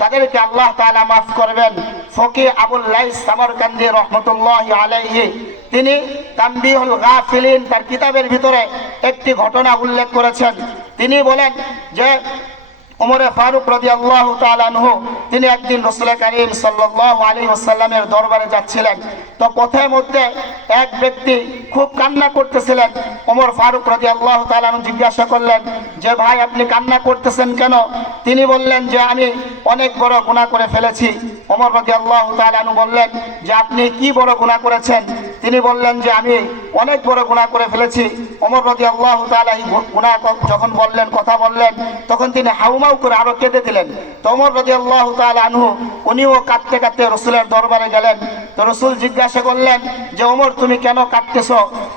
তাদেরকে আল্লাহ তালা মাফ করবেন। ফকি আবুল লাইস সামরকান্দি রহমতুল্লাহ আলাইহি, তিনি তাম্বিহুল গাফিলিন, তার কিতাবের ভিতরে একটি ঘটনা উল্লেখ করেছেন। তিনি বলেন যে উমরে ফারুক রদি আল্লাহ তালানহু তিনি একদিন রসুল করিম সাল্লাহ আলী আসাল্লামের দরবারে যাচ্ছিলেন। তো পথের মধ্যে এক ব্যক্তি খুব কান্না করতেছিলেন। ওমর ফারুক রদি আল্লাহ তালানহু জিজ্ঞাসা করলেন, যে ভাই, আপনি কান্না করতেছেন কেন? তিনি বললেন যে, আমি অনেক বড় গুণা করে ফেলেছি। ওমর রদি আল্লাহ তালানহু বললেন, যে আপনি কি বড় গুণা করেছেন? তিনি বললেন, যে আমি অনেক বড় গুণা করে ফেলেছি। অমর রদি আল্লাহ তালাই গুণা যখন বললেন, কথা বললেন, তখন তিনি হাউমাউ করে আরও কেঁদে দিলেন। তো ওমর রদি আল্লাহ আনহু, উনিও কাঁদতে কাঁদতে রসুলের দরবারে গেলেন। তো রসুল জিজ্ঞাসা করলেন, যে ওমর, তুমি কেন কাঁদতেছ?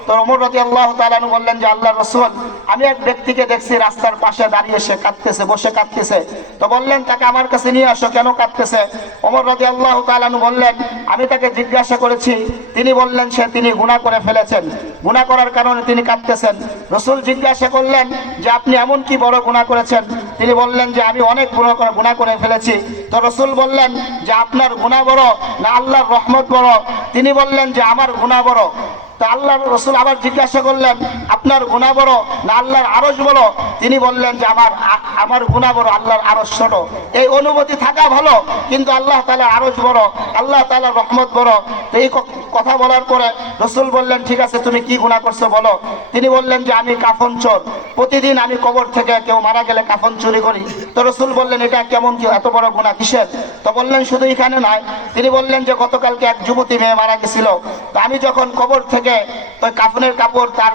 তো ওমর রদি আল্লাহ তালানু বললেন, যে আল্লাহ রসুল, আমি এক ব্যক্তিকে দেখছি রাস্তার পাশে দাঁড়িয়ে সে কাঁদতেছে, বসে কাঁদতেছে। তো বললেন, তাকে আমার কাছে নিয়ে আসো, কেন কাঁদতেছে? ওমর বললেন, আমি তাকে জিজ্ঞাসা করেছি, তিনি বললেন সে তিনি গুণা করে ফেলেছেন। গুণা করার কারণে তিনি কাঁদতেছেন। রসুল জিজ্ঞাসা করলেন যে, আপনি এমন কি বড় গুণা করেছেন? তিনি বললেন যে, আমি অনেক গুণা করে ফেলেছি। তো রসুল বললেন যে, আপনার গুণা বড় না আল্লাহর রহমত বড়? তিনি বললেন যে, আমার গুণা বড়। তো আল্লাহ রসুল আবার জিজ্ঞাসা করলেন, আপনার গুণা বড় না আল্লাহর আরস বড়? তিনি বললেন যে, আমার আমার গুণা বড় আল্লাহর আরস ছোট। এই অনুভূতি থাকা ভালো, কিন্তু আল্লাহ তালা আরস বড়, আল্লাহ তালার রহমত বড়। এই কথা বলার পরে রসুল বললেন, ঠিক আছে, তুমি কি গুণা করছ বলো? তিনি বললেন যে, আমি কাফন চোর। প্রতিদিন আমি কবর থেকে কেউ মারা গেলে কাফন চুরি করি। তো রসুল বললেন, এটা কেমন কি? এত বড় গুণা কিসের? তো বললেন, শুধু এখানে নয়। তিনি বললেন যে, গতকালকে এক যুবতী মেয়ে মারা গেছিল। তো আমি যখন কবর থেকে ওই কাফনের কাপড় তার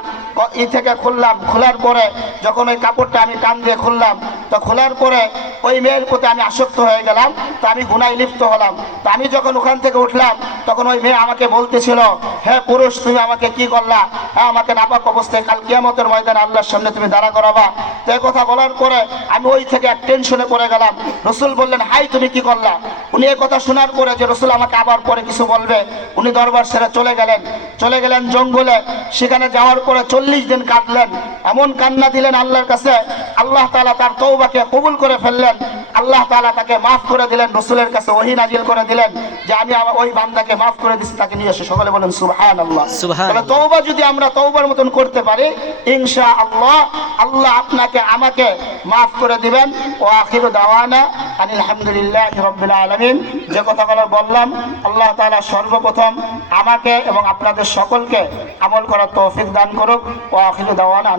ই থেকে খুললাম। খোলার পরে যখন ওই কাপড়টা আমি টান দিয়ে খুললাম, তো খোলার পরে ওই মেয়ের প্রতি আমি আসক্ত হয়ে গেলাম, তো আমি গুনায় লিপ্ত হলাম। তো আমি যখন ওখান থেকে উঠলাম, তখন ওই মেয়ে আমাকে বলতেছিল হ্যাঁ পুরুষ, তুমি আমাকে কি করলা? হ্যাঁ আমাকে নাপাক অবস্থায় কাল কিয়ামতের ময়দানে আল্লাহর সামনে তুমি দাঁড়া করাবা। তো এই কথা বলার পরে আমি ওই থেকে এক টেনশনে পড়ে গেলাম। রসুল বললেন, হাই, তুমি কি করলা? উনি এই কথা শোনার পরে যে রসুল আমাকে আবার পরে কিছু বলবে, উনি দরবার সেরে চলে গেলেন। চলে গেলেন জঙ্গলে, সেখানে যাওয়ার পরে চল্লিশ দিন কাটলেন এমন কান্না দিলেন আল্লাহর কাছে, আল্লাহ তালা তার তৌবাকে কবুল করে ফেললেন। আল্লাহ তালা তাকে মাফ করে দিলেন রসুলের কাছে ওহি নাজিল করে দিলেন যে আমি আমার ওই বান্দাকে মাফ করে দিচ্ছি তাকে নিয়ে এসে সকলে বলেন সুবহান আল্লাহ সুবহানাল্লাহ। তৌবা যদি আমরা তৌবার মতন করতে পারি ইনশা আল্লাহ আল্লাহ আপনাকে আমাকে মাফ করে দিবেন। ও আখির দাওয়ানা আনিল হামদুলিল্লাহ রব্বিল আলামিন। যে কথাগুলো বললাম আল্লাহ তাআলা সর্বপ্রথম আমাকে এবং আপনাদের সকলকে আমল করার তৌফিক দান করুক। ও আখির দাওয়ানা